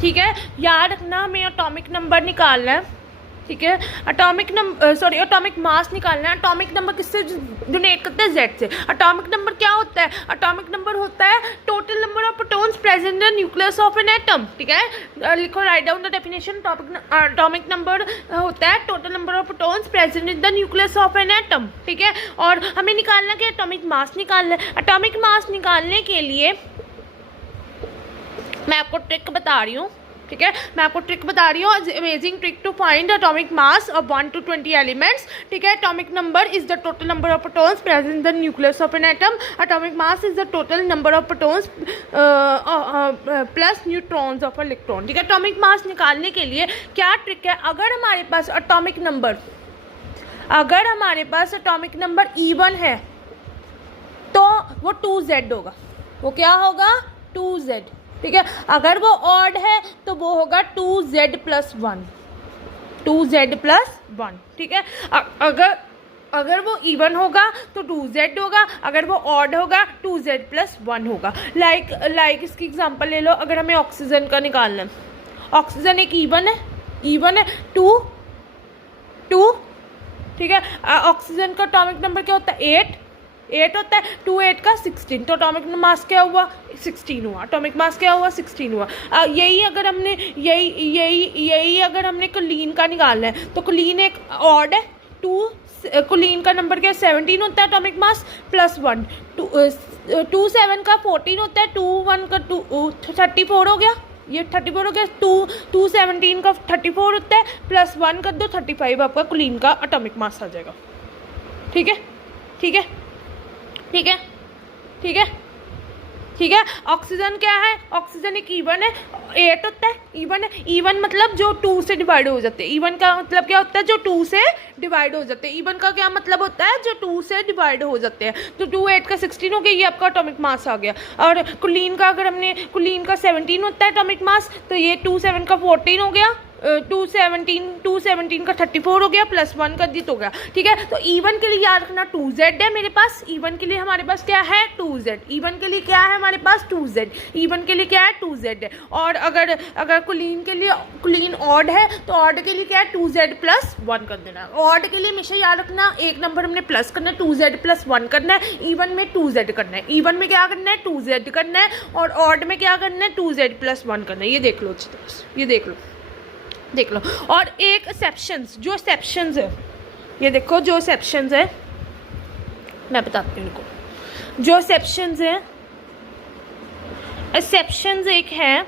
ठीक है, याद रखना हमें एटॉमिक नंबर निकालना है, ठीक है, एटॉमिक मास निकालना है। एटॉमिक नंबर किससे डोनेट करते हैं? जेड से। एटॉमिक नंबर क्या होता है? एटॉमिक नंबर होता है total number of protons present in the nucleus of an atom, ठीक है। लिखो, write down the definition. Atomic number होता है total number of protons present in the nucleus of an atom, ठीक है। और हमें निकालना क्या? एटॉमिक मास निकालना है। एटॉमिक मास निकालने के लिए मैं आपको ट्रिक बता रही हूँ, ठीक है, मैं आपको ट्रिक बता रही हूँ, amazing trick to find atomic mass of 1 to 20 elements, ठीक है। Atomic number is the total number of protons present in the nucleus of an atom. Atomic mass is the total number of protons plus neutrons of electron, ठीक है। Atomic mass निकालने के लिए क्या trick है? अगर हमारे पास एटॉमिक नंबर E1 है तो वो 2Z होगा। वो क्या होगा? 2Z, ठीक है। अगर वो ऑड है तो वो होगा 2Z + 1, 2Z + 1, ठीक है। अगर वो इवन होगा तो 2Z होगा, अगर वो ऑड होगा 2Z + 1 होगा। लाइक इसकी एग्जांपल ले लो। अगर हमें ऑक्सीजन का निकालना है, ऑक्सीजन एक इवन है 2, ठीक है। ऑक्सीजन का एटॉमिक नंबर क्या होता है? 8 होता है। 2 8 का 16, तो एटॉमिक मास क्या हुआ? 16 हुआ। एटॉमिक मास क्या हुआ? 16 हुआ। यही अगर हमने क्लीन का निकालना है तो क्लीन एक ऑड है, क्लीन का नंबर क्या है? 17 होता है एटॉमिक मास +1, 2 7 का 14 होता है, 2 1 का 34 हो गया, ये 34 हो गया। 2 17 का 34 होता है, +1 कर दो 35, आपका क्लीन का एटॉमिक मास आ जाएगा, ठीक है, ठीक है, ठीक है, ठीक है, ठीक है। ऑक्सीजन क्या है? ऑक्सीजन एक इवन है, 8 होता है, इवन मतलब जो 2 से डिवाइड हो जाते हैं। इवन का मतलब क्या होता है? जो 2 से डिवाइड हो जाते हैं। इवन का क्या मतलब होता है? जो 2 से डिवाइड हो जाते हैं। तो 2 8 का 16 हो गया, ये आपका एटॉमिक मास आ गया। और क्लीन का अगर हमने क्लीन का 17 होता है एटॉमिक मास, तो ये 2 7 का 14 हो गया, 2 17 का 34 हो गया, +1 का दित हो गया, ठीक है। तो इवन के लिए याद रखना 2Z है मेरे पास। इवन के लिए हमारे पास क्या है? 2Z। इवन के लिए क्या है हमारे पास? 2Z। इवन के लिए क्या है? 2Z है। और अगर क्लीन के लिए क्लीन ऑड है तो ऑड के लिए क्या है? 2Z + 1 कर देना है। ऑड के लिए हमेशा याद रखना एक नंबर हमने प्लस करना है, 2Z + 1 करना है। इवन में 2Z करना है। इवन में क्या करना है? 2Z करना है। और ऑड में क्या करना है? 2Z + 1 करना है। ये देख लो अच्छी तरह से, ये देख लो। और एक जो एक्सेप्शंस है, ये देखो जो एक्सेप्शंस है, मैं बताती हूँ इनको। जो एक्सेप्शंस है, एक्सेप्शंस एक है